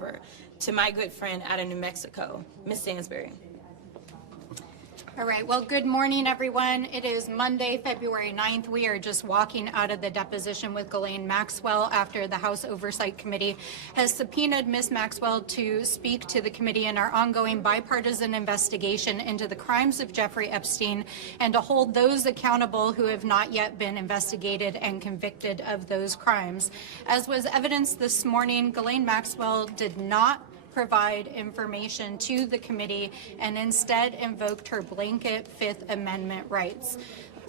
over to my good friend out of New Mexico, Ms. Stansbury. All right, well, good morning, everyone. It is Monday, February 9th. We are just walking out of the deposition with Ghislaine Maxwell after the House Oversight Committee has subpoenaed Ms. Maxwell to speak to the committee in our ongoing bipartisan investigation into the crimes of Jeffrey Epstein and to hold those accountable who have not yet been investigated and convicted of those crimes. As was evidenced this morning, Ghislaine Maxwell did not provide information to the committee and instead invoked her blanket Fifth Amendment rights.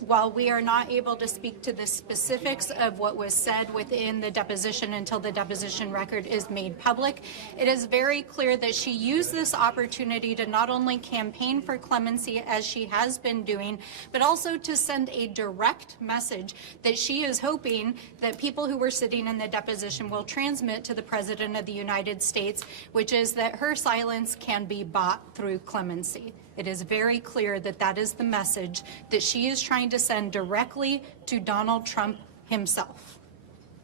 While we are not able to speak to the specifics of what was said within the deposition until the deposition record is made public, it is very clear that she used this opportunity to not only campaign for clemency as she has been doing, but also to send a direct message that she is hoping that people who were sitting in the deposition will transmit to the President of the United States, which is that her silence can be bought through clemency. It is very clear that that is the message that she is trying to send directly to Donald Trump himself.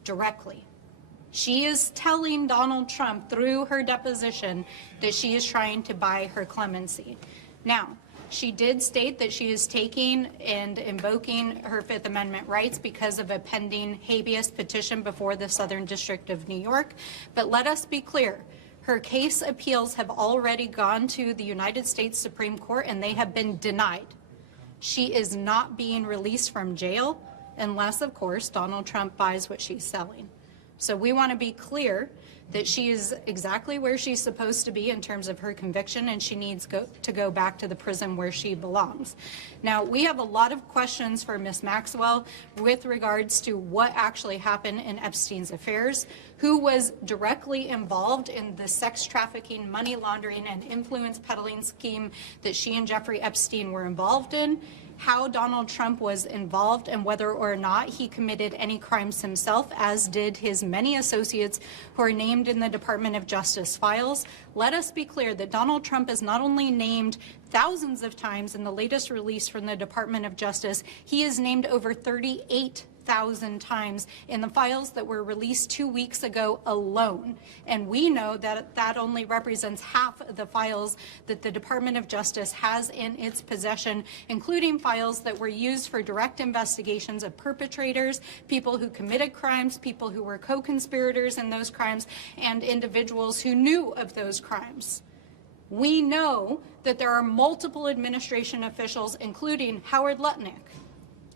Directly. She is telling Donald Trump through her deposition that she is trying to buy her clemency. Now, she did state that she is taking and invoking her Fifth Amendment rights because of a pending habeas petition before the Southern District of New York. But let us be clear. Her case appeals have already gone to the United States Supreme Court and they have been denied. She is not being released from jail unless, of course, Donald Trump buys what she's selling. So we want to be clear that she is exactly where she's supposed to be in terms of her conviction, and she needs to go back to the prison where she belongs. Now, we have a lot of questions for Ms. Maxwell with regards to what actually happened in Epstein's affairs, who was directly involved in the sex trafficking, money laundering, and influence peddling scheme that she and Jeffrey Epstein were involved in, how Donald Trump was involved and whether or not he committed any crimes himself, as did his many associates who are named in the Department of Justice files. Let us be clear that Donald Trump is not only named thousands of times in the latest release from the Department of Justice, he is named over 38,000 times in the files that were released 2 weeks ago alone. And we know that that only represents half of the files that the Department of Justice has in its possession, including files that were used for direct investigations of perpetrators, people who committed crimes, people who were co-conspirators in those crimes, and individuals who knew of those crimes. We know that there are multiple administration officials, including Howard Lutnick,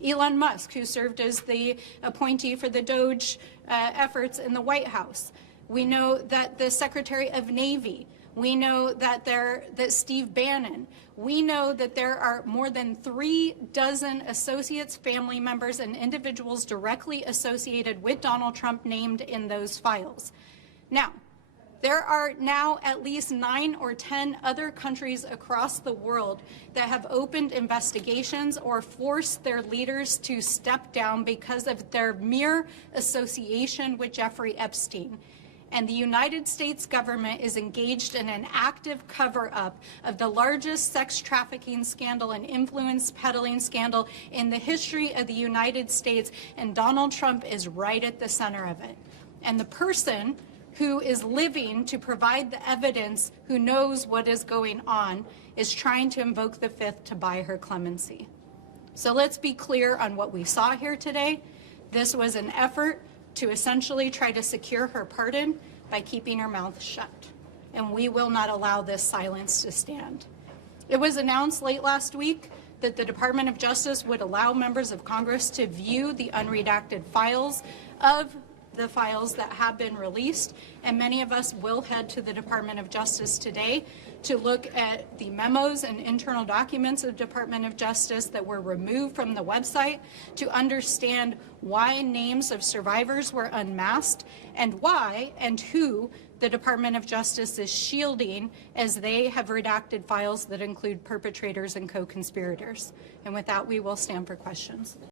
Elon Musk, who served as the appointee for the DOJ efforts in the White House. We know that the Secretary of Navy. We know that Steve Bannon. We know that there are more than 36 associates, family members, and individuals directly associated with Donald Trump named in those files. Now, there are now at least 9 or 10 other countries across the world that have opened investigations or forced their leaders to step down because of their mere association with Jeffrey Epstein. And the United States government is engaged in an active cover-up of the largest sex trafficking scandal and influence peddling scandal in the history of the United States, and Donald Trump is right at the center of it. And the person who is living to provide the evidence, who knows what is going on, is trying to invoke the Fifth to buy her clemency. So let's be clear on what we saw here today. This was an effort to essentially try to secure her pardon by keeping her mouth shut. And we will not allow this silence to stand. It was announced late last week that the Department of Justice would allow members of Congress to view the unredacted files of the files that have been released, and many of us will head to the Department of Justice today to look at the memos and internal documents of the Department of Justice that were removed from the website, to understand why names of survivors were unmasked and why and who the Department of Justice is shielding as they have redacted files that include perpetrators and co-conspirators. And with that, we will stand for questions.